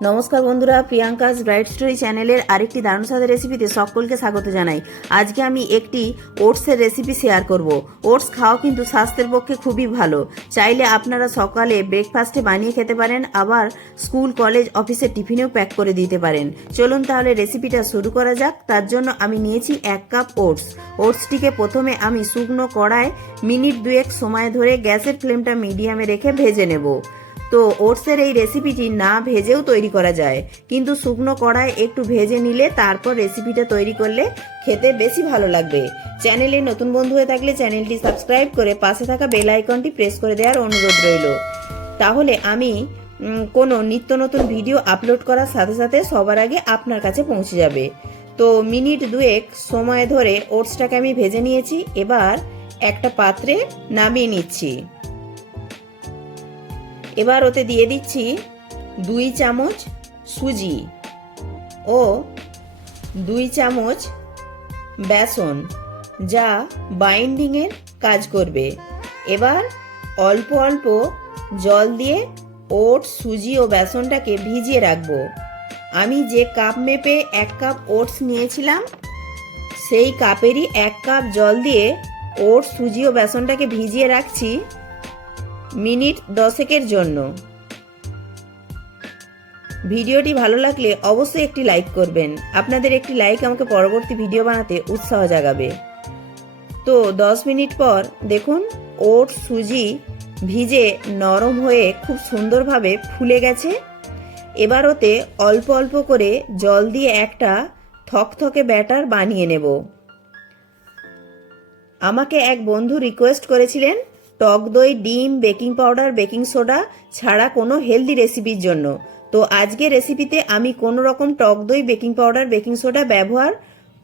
নমস্কার বন্ধুরা, Priyanka's bright story চ্যানেলের আরেকটি দারুণ স্বাদের রেসিপিতে সকলকে স্বাগত জানাই। আজকে আমি একটি ওটসের রেসিপি শেয়ার করব। ওটস খাওয়া কিন্তু স্বাস্থ্যের পক্ষে খুবই ভালো। চাইলে আপনারা সকালে ব্রেকফাস্টে বানিয়ে খেতে পারেন, আবার স্কুল কলেজ অফিসের টিফিনেও প্যাক করে দিতে পারেন। চলুন তাহলে রেসিপিটা শুরু করা যাক। তার জন্য আমি নিয়েছি 1 কাপ ওটস। ওটসটিকে প্রথমে আমি শুকনো কড়ায় মিনিট 2 সময় ধরে গ্যাসের ফ্লেমটা মিডিয়ামে রেখে ভেজে নেব। তো ওটসের এই রেসিপিটি না ভেজেও তৈরি করা যায়, কিন্তু শুকনো কড়ায় একটু ভেজে নিলে তারপর রেসিপিটা তৈরি করলে খেতে বেশি ভালো লাগবে। চ্যানেলে নতুন বন্ধু হয়ে থাকলে চ্যানেলটি সাবস্ক্রাইব করে পাশে থাকা বেল আইকনটি প্রেস করে দেওয়ার অনুরোধ রইল। তাহলে আমি কোনো নিত্য নতুন ভিডিও আপলোড করার সাথে সাথে সবার আগে আপনার কাছে পৌঁছে যাবে। তো মিনিট 2 সময় ধরে ওটসটাকে আমি ভেজে নিয়েছি। এবার একটা পাত্রে নামিয়ে নিচ্ছি। এবার ওতে দিয়ে দিচ্ছি 2 চামচ সুজি ও 2 চামচ বেসন, যা বাইন্ডিংয়ের কাজ করবে। এবার অল্প অল্প জল দিয়ে ওটস, সুজি ও বেসনটাকে ভিজিয়ে রাখবো। আমি যে কাপ মেপে 1 কাপ ওটস নিয়েছিলাম, সেই কাপেরই 1 কাপ জল দিয়ে ওটস, সুজি ও বেসনটাকে ভিজিয়ে রাখছি মিনিট 10 জন্য। ভিডিওটি ভালো লাগলে অবশ্যই একটি লাইক করবেন। আপনাদের একটি লাইক আমাকে পরবর্তী ভিডিও বানাতে উৎসাহ জাগাবে। তো 10 মিনিট পর দেখুন ওটস, সুজি ভিজে নরম হয়ে খুব সুন্দরভাবে ফুলে গেছে। এবার ওতে অল্প অল্প করে জল দিয়ে একটা থকথকে ব্যাটার বানিয়ে নেব। আমাকে এক বন্ধু রিকোয়েস্ট করেছিলেন টক দই, ডিম, বেকিং পাউডার, বেকিং সোডা ছাড়া কোনো হেলদি রেসিপির জন্য। তো আজকে রেসিপিতে আমি কোনো রকম টক দই, বেকিং পাউডার, বেকিং সোডা ব্যবহার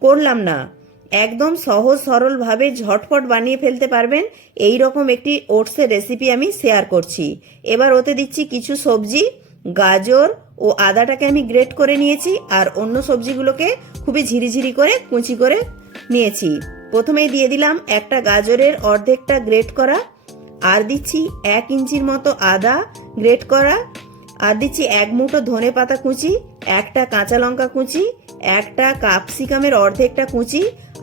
করলাম না। একদম সহজ সরলভাবে ঝটপট বানিয়ে ফেলতে পারবেন এই রকম একটি ওটসের রেসিপি আমি শেয়ার করছি। এবার ওতে দিচ্ছি কিছু সবজি। গাজর ও আদাটাকে আমি গ্রেট করে নিয়েছি, আর অন্য সবজিগুলোকে খুবই ঝিরিঝিরি করে কুচি করে নিয়েছি। প্রথমেই দিয়ে দিলাম একটা গাজরের অর্ধেকটা গ্রেট করা, আর দিচ্ছি 1 ইঞ্চির মতো আদা গ্রেট করা, আর দিচ্ছি 1 মুঠো ধনে পাতা কুচি, একটা কাঁচা লঙ্কা কুচি, একটা ক্যাপসিকামের অর্ধেকটা কুচি,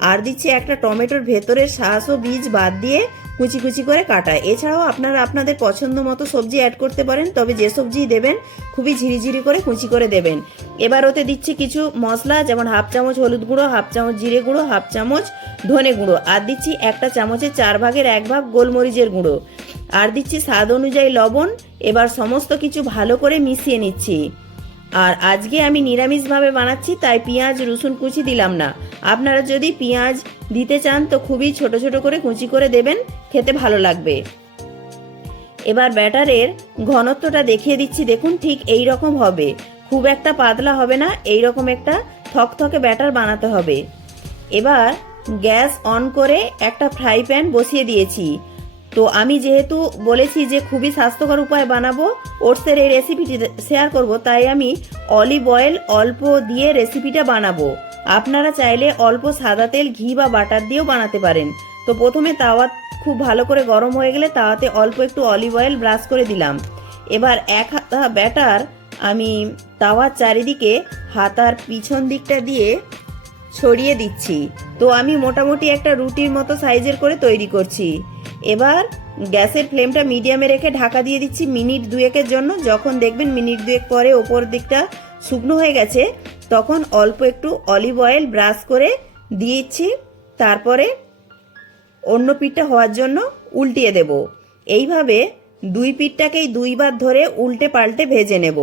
আর দিচ্ছি একটা টমেটোর ভেতরের শাঁস ও বীজ বাদ দিয়ে কুচি কুচি করে কাটা। এছাড়াও আপনারা আপনাদের পছন্দ মতো সবজি অ্যাড করতে পারেন, তবে যে সবজি দেবেন খুবই ঝিরিঝিরি করে কুচি করে দেবেন। এবার ওতে দিচ্ছি কিছু মশলা, যেমন 1/2 চামচ হলুদ গুঁড়ো, 1/2 চামচ জিরে গুঁড়ো, 1/2 চামচ ধনে গুঁড়ো, আর দিচ্ছি 1 চামচের 4 ভাগের 1 ভাগ গোলমরিচের গুঁড়ো, আর দিচ্ছি স্বাদ অনুযায়ী লবণ। এবার সমস্ত কিছু ভালো করে মিশিয়ে নিচ্ছি। আর আজকে আমি নিরামিষভাবে বানাচ্ছি, তাই পেঁয়াজ রসুন কুচি দিলাম না। আপনারা যদি পেঁয়াজ দিতে চান তো খুবই ছোট ছোট করে কুচি করে দেবেন, খেতে ভালো লাগবে। এবার ব্যাটারের ঘনত্বটা দেখিয়ে দিচ্ছি। দেখুন ঠিক এই রকম হবে, খুব একটা পাতলা হবে না, এই রকম একটা থকথকে ব্যাটার বানাতে হবে। এবার গ্যাস অন করে একটা ফ্রাই প্যান বসিয়ে দিয়েছি। তো আমি যেহেতু বলেছি যে খুবই স্বাস্থ্যকর উপায় বানাবো, ওটসের এই রেসিপিটি শেয়ার করব, তাই আমি অলিভ অয়েল অল্প দিয়ে রেসিপিটা বানাবো। আপনারা চাইলে অল্প সাদা তেল, ঘি বা বাটার দিয়েও বানাতে পারেন। তো প্রথমে তাওয়া খুব ভালো করে গরম হয়ে গেলে তাওয়াতে অল্প একটু অলিভ অয়েল ব্রাশ করে দিলাম। এবার 1 হাতা ব্যাটার আমি তাওয়ার চারিদিকে হাতার পিছন দিকটা দিয়ে ছড়িয়ে দিচ্ছি। তো আমি মোটামুটি একটা রুটির মতো সাইজের করে তৈরি করছি। এবার গ্যাসের ফ্লেমটা মিডিয়ামে রেখে ঢাকা দিয়ে দিচ্ছি মিনিট 2 জন্য। যখন দেখবেন মিনিট 2 পরে ওপর দিকটা শুকনো হয়ে গেছে, তখন অল্প একটু অলিভ অয়েল ব্রাশ করে দিয়েছি। তারপরে অন্য পিঠটা হওয়ার জন্য উল্টিয়ে দেব। এইভাবে 2 পিঠটাকেই 2 বার ধরে উল্টে পাল্টে ভেজে নেব।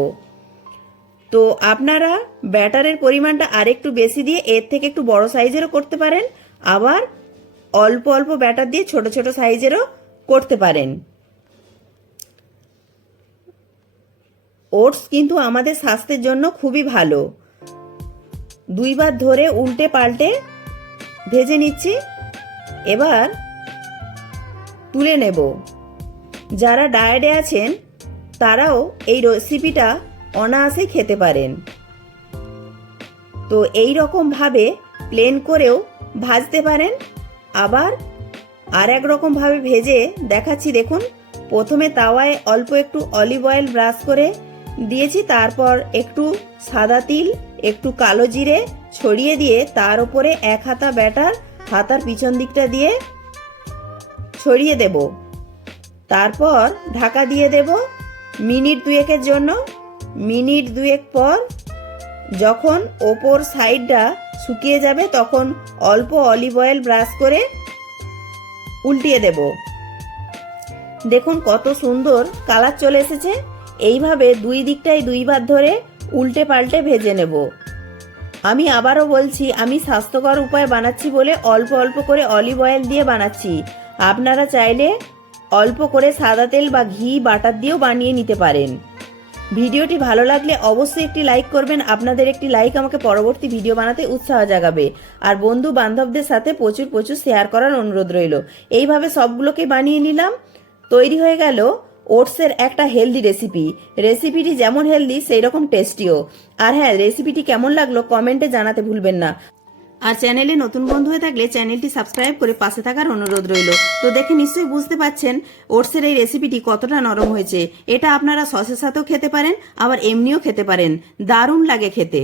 তো আপনারা ব্যাটারের পরিমাণটা আরেকটু বেশি দিয়ে এর থেকে একটু বড় সাইজেরও করতে পারেন, আবার অল্প অল্প ব্যাটার দিয়ে ছোট ছোট সাইজেরও করতে পারেন। ওটস কিন্তু আমাদের স্বাস্থ্যের জন্য খুবই ভালো। 2 বার ধরে উল্টে পাল্টে ভেজে নিচ্ছি। এবার তুলে নেব। যারা ডায়েটে আছেন তারাও এই রেসিপিটা অনায়াসে খেতে পারেন। তো এই রকম ভাবে প্লেন করেও ভাজতে পারেন, আবার আর এক রকম ভাবে ভেজে দেখাচ্ছি। দেখুন প্রথমে তাওয়ায় অল্প একটু অলিভ অয়েল ব্রাশ করে দিয়েছি। তারপর একটু সাদা তিল, একটু কালো জিরে ছড়িয়ে দিয়ে তার উপরে 1 হাতা ব্যাটার হাতার পিছন দিকটা দিয়ে ছড়িয়ে দেব। তারপর ঢাকা দিয়ে দেব মিনিট 2 জন্য। মিনিট 2 পর যখন ওপর সাইডটা শুকিয়ে যাবে তখন অল্প অলিভ অয়েল ব্রাশ করে উল্টিয়ে দেব। দেখুন কত সুন্দর কালার চলে এসেছে। এইভাবে 2 দিকটাই 2 বার ধরে উল্টে পাল্টে ভেজে নেব। আমি আবারও বলছি, আমি স্বাস্থ্যকর উপায়ে বানাচ্ছি বলে অল্প অল্প করে অলিভ অয়েল দিয়ে বানাচ্ছি। আপনারা চাইলে অল্প করে সাদা তেল বা ঘি বাটার দিয়েও বানিয়ে নিতে পারেন। ভিডিওটি ভালো লাগলে অবশ্যই একটি লাইক করবেন। আপনাদের একটি লাইক আমাকে পরবর্তী ভিডিও বানাতে উৎসাহ জাগাবে। আর বন্ধু বান্ধবদের সাথে প্রচুর প্রচুর শেয়ার করার অনুরোধ রইল। এইভাবে সবগুলোকে বানিয়ে নিলাম। তৈরি হয়ে গেল ওটসের একটা হেলদি রেসিপি। রেসিপিটি যেমন হেলদি সেই রকম টেস্টিও। আর হ্যাঁ, রেসিপিটি কেমন লাগলো কমেন্টে জানাতে ভুলবেন না। আর চ্যানেলে নতুন বন্ধু হয়ে থাকলে চ্যানেলটি সাবস্ক্রাইব করে পাশে থাকার অনুরোধ রইল। তো দেখে নিশ্চয়ই বুঝতে পাচ্ছেন ওটসের এই রেসিপিটি কতটা নরম হয়েছে। এটা আপনারা সসের সাথেও খেতে পারেন, আবার এমনিও খেতে পারেন। দারুণ লাগে খেতে।